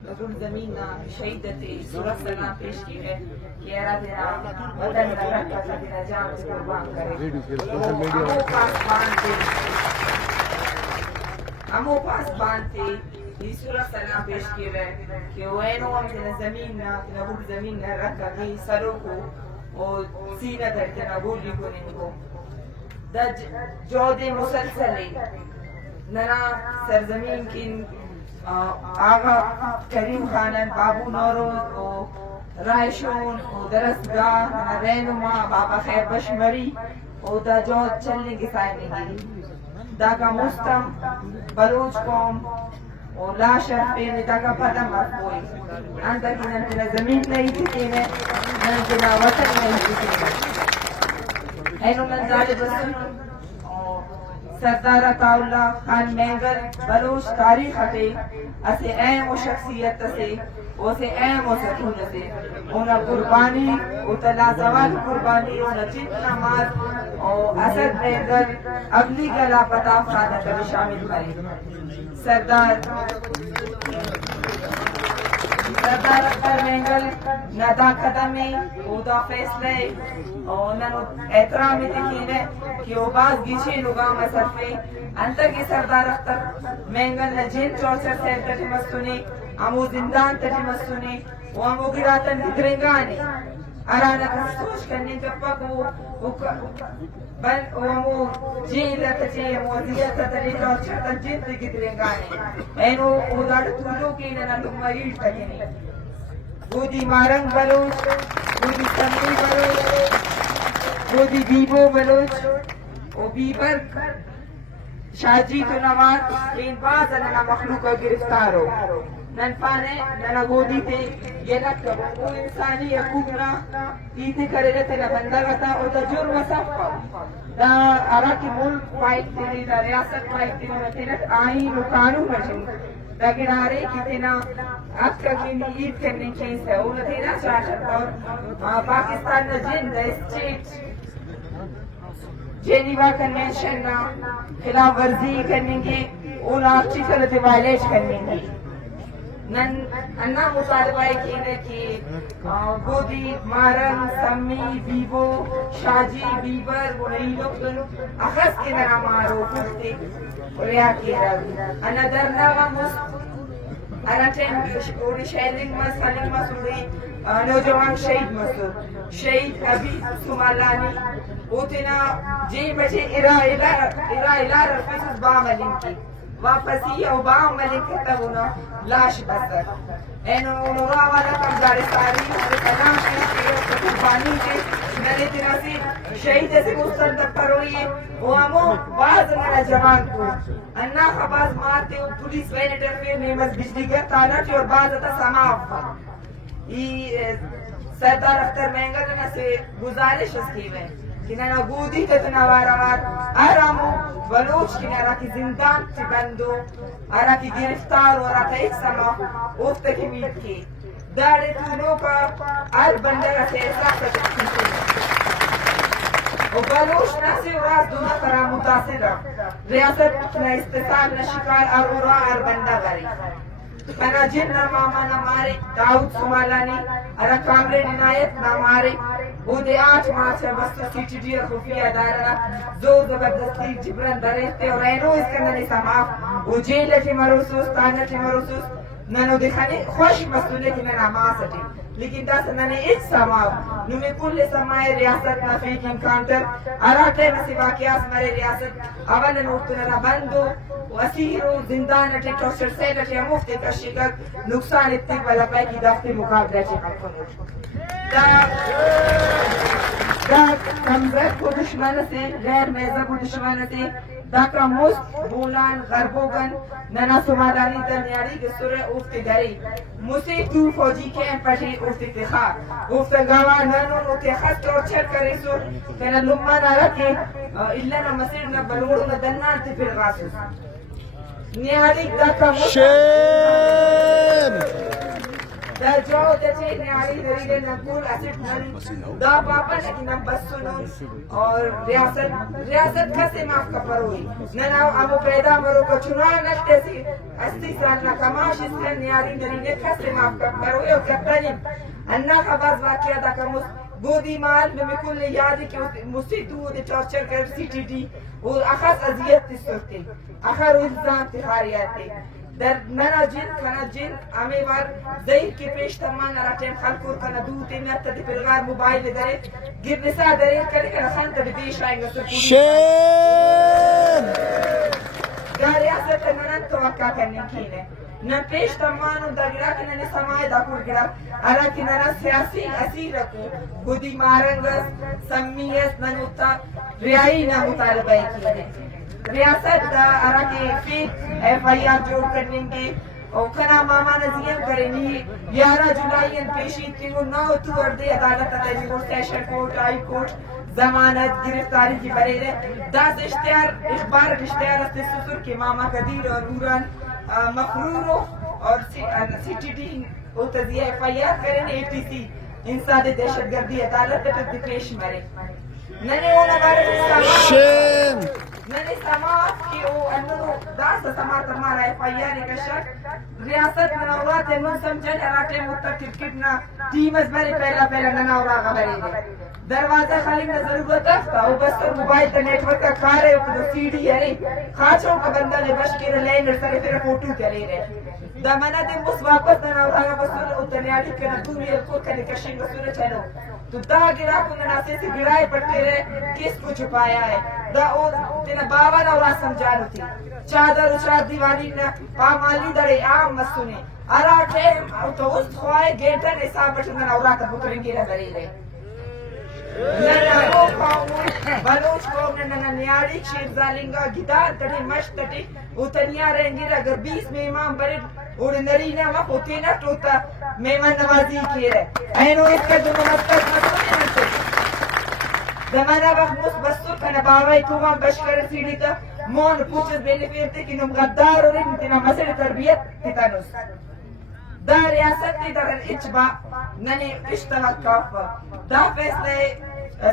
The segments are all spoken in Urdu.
رکن زمین شہیدت صورت سلام پیش کی ہے کہ اللہ تیرا وطن رکھا تھا تیرا جان سے قربان کرے امو پاس بانتے یہ صورت سلام پیش کی ہے کہ وینو ہم تیرا زمین تیرا بھوک زمین رکھا کہ سروں کو اور سینہ در تیرا بولی کو نہیں کو دا جود مسلسل ننا سرزمین کی آغا کریم خانن بابو نوروز رائشون درستگاہ رہنما بابا خیر بشمری دا جود چلنے کی سائنی گی دا کا مستم بلوچ قوم لا شرف پہنے دا کا پتہ مرکوئی انتا کی ننتنا زمین نہیں تکینے ننتنا وطن نہیں تکینے اینو ننزال بسن سردار عطاءاللہ خان مینگل بلوچ تاریخ ہٹے اسے اہم و شخصیت سے اسے اہم و سکون سے انہا قربانی اتلا زوال قربانی انہا جتنا مار اور اسد مینگل اگلی گلا پتا افراد کبھی شامل کرے سردار اکبر مینگل ندا قدمی اودا فیصلے اور ننو احترامی دکھینے کہ وہ باز گیچے لگام صرفے انتا کی سردار اکبر مینگل نے جن چوچر سیر تٹی مستونی امو زندان تٹی مستونی وہ امو گراتن گرنگانے ارانا سوچ کرنے جب پاک وہ امو جیل تچے موزیت تلی چوچر تن جن تکی گرنگانے اینو اودا تولو کی ننا لگمائیل تکینی گودی مارنگ بلوچ گودی سنگی بلوچ گودی بیبو بلوچ او بیبر شاجی تو نواز ان باز ننا مخلوق گرفتار ہو ننفانے ننا گودی تے یہ لکب وہ انسانی حقوقنا تیتے کرے لیتے بندہ گتا او دا جرم صفا دا عراقی ملک فائد تیری دا ریاست فائد تیری تیرت آئین و قانون مجھن دا گرارے کی تینا اب کا کی عید کرنے چیز ہے انہوں تینا شاشت اور پاکستان نا جن دا اسٹیٹ جینیوا کنونشن نا خلاف ورزی کرنے گے انہوں آپ چیز وائلیٹ کرنے گے انا مطالبہ کینے کی گودی مارن سمی بیبو شاجی بیبر وہ نہیں لوگ اخذ کے نرا مارو کھتے ریا کی رہا انا درناغا انا ٹیم اوڑی شیلنگ مس خلنگ مس اوڑی نوجوان شہید مسو شہید ابھی سمالانی اوتنا جی بچے ارائلہ رفیسس با ملنگ کی واپسی او با ملنگ کتا گونا لاش بسر اینو نورا والا کمزار ساری سلام ہے قربانی کے نرے تیرا سے شہید سے مستندب پر ہوئی وہ ہمو باز نرا جوان کو انا خباز مارتے ہو پولیس وینٹر میں نیمز بجلی گیا تانا چی اور باز اتا سماف یہ سردار اختر مینگل نے سے گزارش اس کی میں کہ ننا گودی تتنا واروار آرامو بلوچ کی نرا کی زندان تی بندو آرا کی گرفتار اور آتا ایک سما اوفت کی مید کی داڑے تونوں کا آر بندر سے اصلاح تکتی و بلوچ ناسی وراز دونا کرا متاثر ریاست نا استثال نا شکار ارورا آر بندہ گری منا جن نا ماما نا مارے داؤد سمالانی ارا کامرے ننایت نا مارے بودے 8 مارچ بستو سی ٹی ڈی خفیہ دارنا زور زبردستی جبران درستے اور اینو اس کے اندر سماف وہ جیل کی مروسوس تانا کی مروسوس ننو دکھانے خوش مسئولے کی ننا ماں سٹی لیکن داس ننے ایک سماف نمی کل سمائے ریاست نا فیک انکانٹر اراٹے میں سی واقعات مرے ریاست اول نوکتو ننا بندو وسیرو زندان اٹھے ٹوشر سے لٹھے مفتی کا شکر نقصان اتنی والا پہ کی دفتی مقابلہ چکر کنو دا کمزت کو دشمن سے غیر میزہ کو دشمن سے دا کا مست بولان غربوگن ننا سمالانی درمیاری کے سورے افت گری مسی تو فوجی کے پٹی افت خواہ افت گوا ننو نوتے خط ٹورچر کرے سو تینا لما نہ رکھے اللہ نہ مسیر نہ بلوڑ نہ دنان تے پھر غاسوس نیالی دا کا مست دا جودة نعيد إلى نقول أسفنا دا بابا لكن بسنون اور ریاست کسی معاف کپروی ننا امو پیدا مرو کو چنان نکتسی استی سال نکماش اسکن نیاری نرینه کسی معاف کپروی و کپتنیم انا خباز واقعہ دا کمس بودی مال میں کل یادی کہ مسجد دو دے ٹارچر کر سی ٹی ڈی اور اخص اذیت تسوتے اخر الزام تخاریاتے در ننا جن کنا جن امی بار زیر کی پیش تمان نرا ٹیم خلقور کنا دو تیمیت تا دی پلغار موبائل دارے گر نسا دارے کلی کنا خان تا دی پیش آئیں گا سر شیم دا ریاست ننن توقع کرنے کی نے نہ پیش تمانو دا گرا کہ ننے سمائے دا کور گرا ارا کہ ننا سیاسی اسیر رکھو گودی مارنگس سمیس ننوتا ریائی نہ مطالبہ کی ہے ریاست دا ارا کہ فیک ایف آئی آر جوڑ کرنے کے اور کنا ماما نزیم کرنی 11 جولائی ان پیشی تینگو نو تو اردے عدالت تجیور سیشن کورٹ آئی کورٹ ضمانت گرفتاری کی برے رہے داس اشتہار اخبار اشتہار اس سسر کے ماما قدیر اور نوران مفرورو اور سی ٹی ڈی او تزیہ ایف آئی آر کریں اے ٹی سی انساد دہشت گردی عدالت تک پیش مرے ننے اونا بارے شیم ننے سماعت کی او انو داس سماعت ہمارا ایف آئی آر کا شک ریاست منورات انو سمجھن اراٹے متقب کتنا ٹیمز بری پہلا ننورا غبری دے دروازہ خالی میں ضرورت تھا وہ بس تو موبائل تے نیٹ ورک کا کھارے تو سی ڈی ہے کھاچوں کا بندہ نے بش کے لے نر سارے پھر فوٹو چلے رہے دمنا دے مس واپس نہ اٹھا بس اتنے اڑی کے تو یہ کو کرے کشین وسور چلو تو دا گرا کو ناسے سے گرائے پٹے رہے کس کو چھپایا ہے دا او تینا بابا نہ اور سمجھانو تھی چادر چاد دیوانی نہ پامالی دڑے عام مسنے اراٹے تو اس خوائے گیٹر حساب بٹن نہ اورا تا پتریں گیرا بری رہے بلوچ قوم نے نیاری شیر زالنگا گدار تڑی مشت تڑی اتنیا رہیں گی اگر 20 میں امام برد اور نرینا ما پوتی نہ ٹوتا مہمان نوازی کی رہے اینو اس کے دونوں مستر مسئلے نسے زمانہ وقت مس بسر کنا باوائی تومان بشکر سیڑی تا مون پوچھت بیلی پیرتے کہ نم غدار اور انتنا مسئلے تربیت تیتانوس دا ریاست تی در اچبا ننے اشتغل کافا دا فیصلے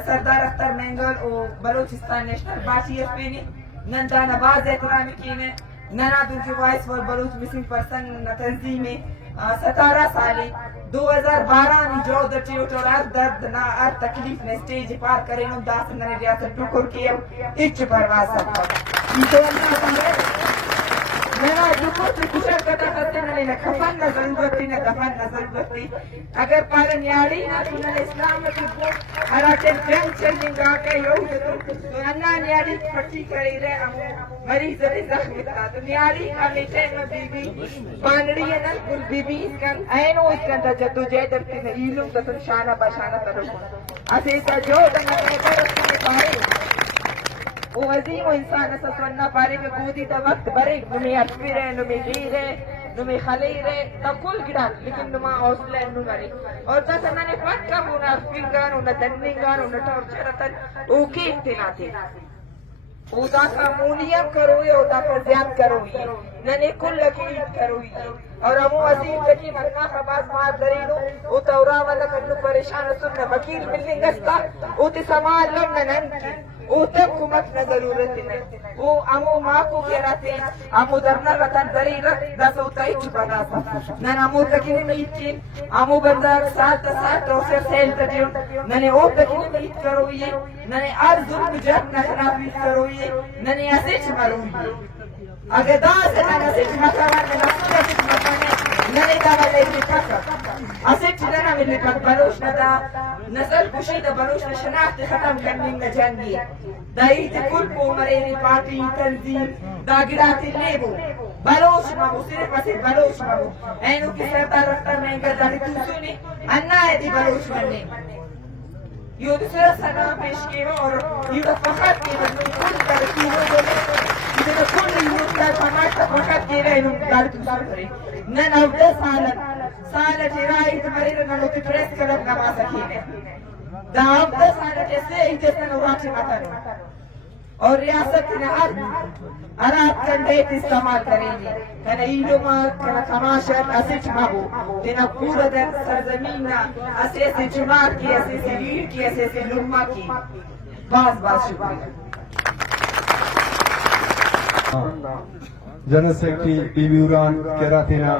سردار اختر مینگل و Balochistan national party F P نے نندانا باز احترامی کینے ننا دن کی voice for Baloch missing person تنظیمی 17 سالی 2012 میں جو در ٹیوٹر درد نہ ار تکلیف نے سٹیج پار کرے نم داس ننے ریاست ٹکر کیا اچ پرواز سکتا میرا دکھو تو کشر کتا کرتے نہ کفن نہ ضرورتی نہ دفن نہ ضرورتی اگر پارن یاری نہ تو نہ اسلام میں کو ہراتے جنگ چلیں گا کہ یو تو انا نیاری پٹی کری رہے ہم مریض دے زخمی تھا تو نیاری ہمیشہ میں بی بی پانڑی ہے نا گل بی بی اس کا اینو اس کا جدو جہد کرتے ہیں علم تو شانہ بشانہ ترکو اسے تا جو دنا کہتا رکھنے پائے وہ عظیم و انسان اسا سننا پارے کہ گودی تا وقت برے نمی اٹفی رہے نمی غیر رہے نمی خلی رہے تا کل گڑا لیکن نما حوصلہ نو مرے اور تا سننے فٹ کم ہونا اٹفنگان ہونا دننگان ہونا ٹورچرتن اوکی انتنا تھے او دا قانونیم کروئی او دا فرزیات کروئی ننے کل لکیت کروئی اور امو عظیم تکی مرنا خباز مار درینو او تورا والا کرنو پریشان سننا وکیل ملنگ استا او تی سمال لم ننن کی او تب کمک نہ ضرورت نہیں او امو ماں کو گراتے امو درنا وطن دری رکھ دس او تائی چھپا دا سا نن امو تکینی میت کین امو بندر سال تا سال توسر سیل تٹیو ننے او تکینی میت کروئی ننے آر ظلم جب نخلاف میت کروئی ننے اسے چھمروئی اگر دا سے ننے اسے چھمکاوان ننے اسے چھمکانے ننے دا والے چھکا اسے چھلنا ملے پاک بلوش ندا نسل کشی دا بلوچ نے شناخت ختم کرنے میں جنگی دائی تے کل کو مرینی پارٹی تنظیم دا گراتی لیبو بلوچ مامو صرف اسے بلوچ مامو اینو کی سردار رفتہ میں انگر داری تو سنی انہ ہے دی بلوچ مننے یہ دوسرا سنا پیش کے اور یہ فقط کے مطلب کل ترکی ہو گئے یہ کل یوز کا فماشت فقط کے رہے انہوں داری تو سنی نن اوٹے سالت رائی تمہاری رنگلو کی پریس کلب نماز کھینے دا اوٹے سالت ایسے ایتے سن اوراچی مطانو اور ریاست ارات کنڈیت استعمال کریں گے کنا ایلوما کنا کماشت اسے چمابو دینا پورا در سرزمین اسے جماعت کی اسے لیڈ کی اسے لما کی باز شکریہ. جنرل سیکرٹری پی بی وران کیراتینا